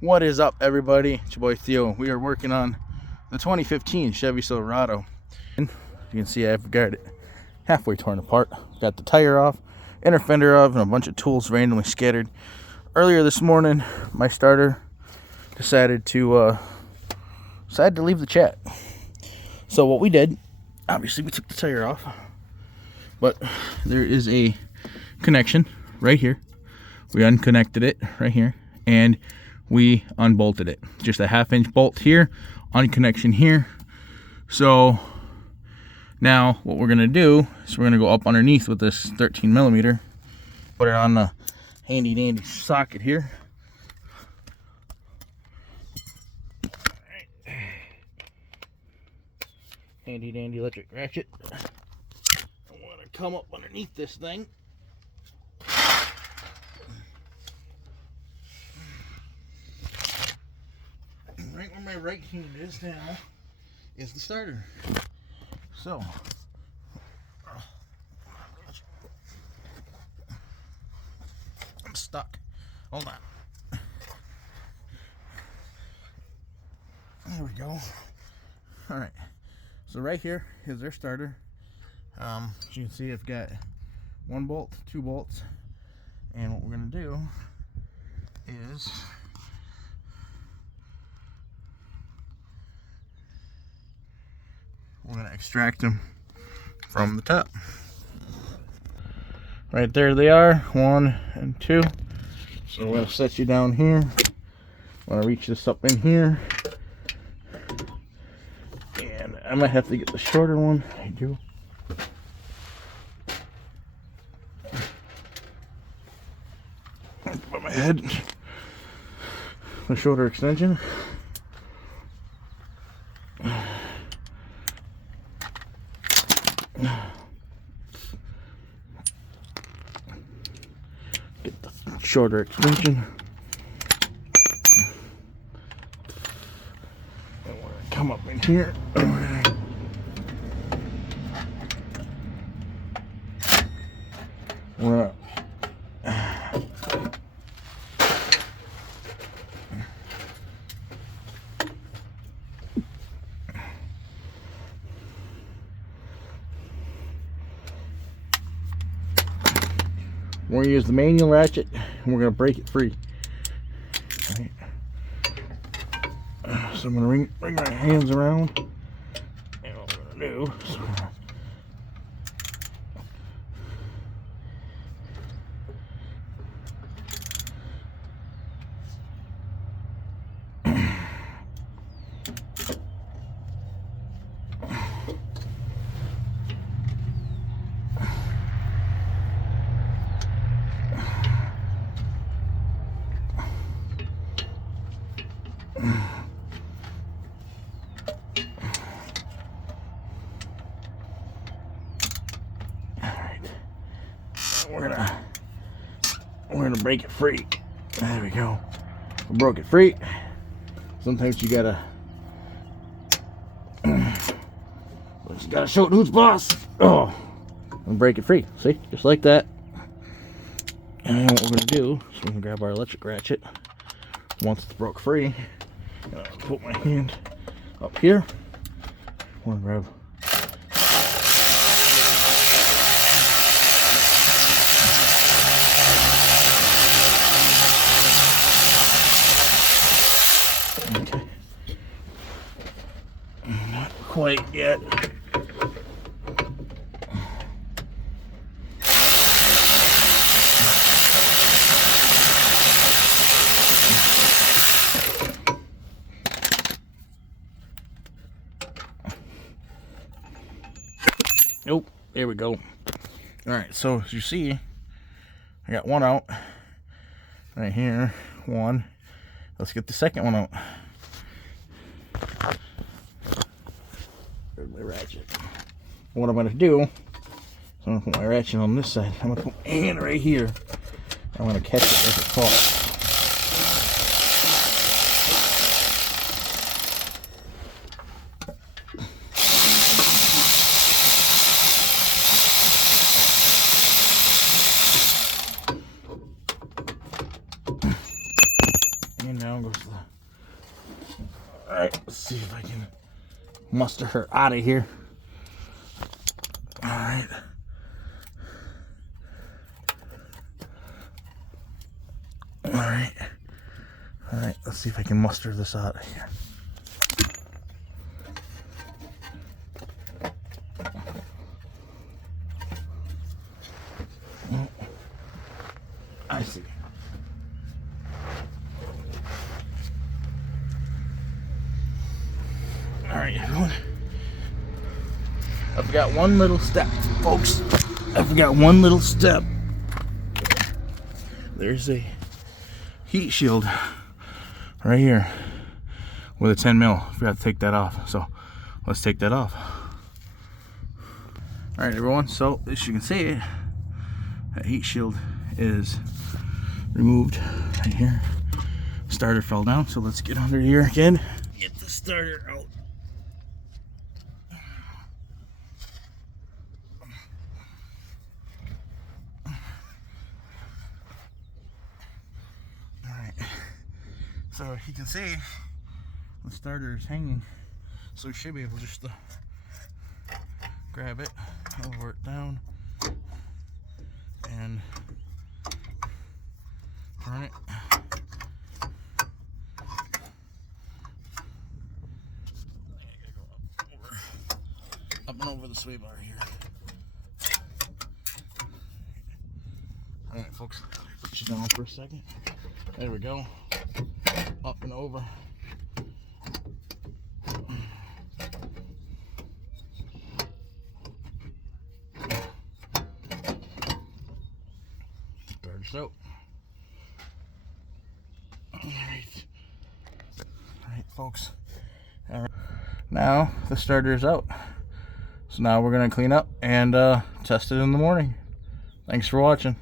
What is up, everybody? It's your boy Theo. We are working on the 2015 Chevy Silverado. And you can see I've got it halfway torn apart. Got the tire off, inner fender off, and a bunch of tools randomly scattered. Earlier this morning, my starter decided to leave the chat. So what we did, obviously we took the tire off, but there is a connection right here. We unconnected it right here, and we unbolted it. Just a 1/2-inch bolt here, unconnection here. So now what we're gonna do is we're gonna go up underneath with this 13mm, put it on the handy dandy socket here. Handy dandy electric ratchet. I want to come up underneath this thing. Right where my right hand is now is the starter. So I'm stuck. Hold on. There we go. All right. So right here is their starter. As you can see, I've got 1 bolt, 2 bolts, and what we're gonna do is we're gonna extract them from the top. Right there they are, 1 and 2. So we're gonna set you down here. I'm gonna reach this up in here. And I might have to get the shorter one. I do. Put my head. The shorter extension. Get the shorter extension. And we're gonna come up in here. We're going to use the manual ratchet, and we're going to break it free. Right. So I'm going to bring my hands around, and what I'm going to do is we're gonna break it free. There we go. We broke it free. Sometimes you gotta show it who's boss. Oh, and break it free. See, just like that. And what we're gonna do is we're gonna grab our electric ratchet. Once it's broke free, put my hand up here. We're gonna grab. Okay. Not quite yet. Nope. There we go. Alright, so as you see, I got 1 out. Right here. 1. Let's get the second one out. There's my ratchet. What I'm going to do is I'm going to put my ratchet on this side. I'm going to put my hand right here. I'm going to catch it as it falls. And down goes the... Alright, let's see if I can muster her out of here. Alright. Alright. Alright, let's see if I can muster this out of here. I see. Alright, everyone. I forgot one little step, folks. I forgot one little step. There's a heat shield right here with a 10 mil. Forgot to take that off, so let's take that off. All right, everyone, so as you can see, that heat shield is removed right here. Starter fell down, so let's get under here again. Get the starter out. So you can see the starter is hanging, so we should be able just to grab it, lower it down, and turn it. I gotta go up and over the sway bar here. Alright, folks, put you down for a second. There we go. Up and over. Starter soap. Alright. Alright, folks. All right. Now the starter is out. So now we're going to clean up and test it in the morning. Thanks for watching.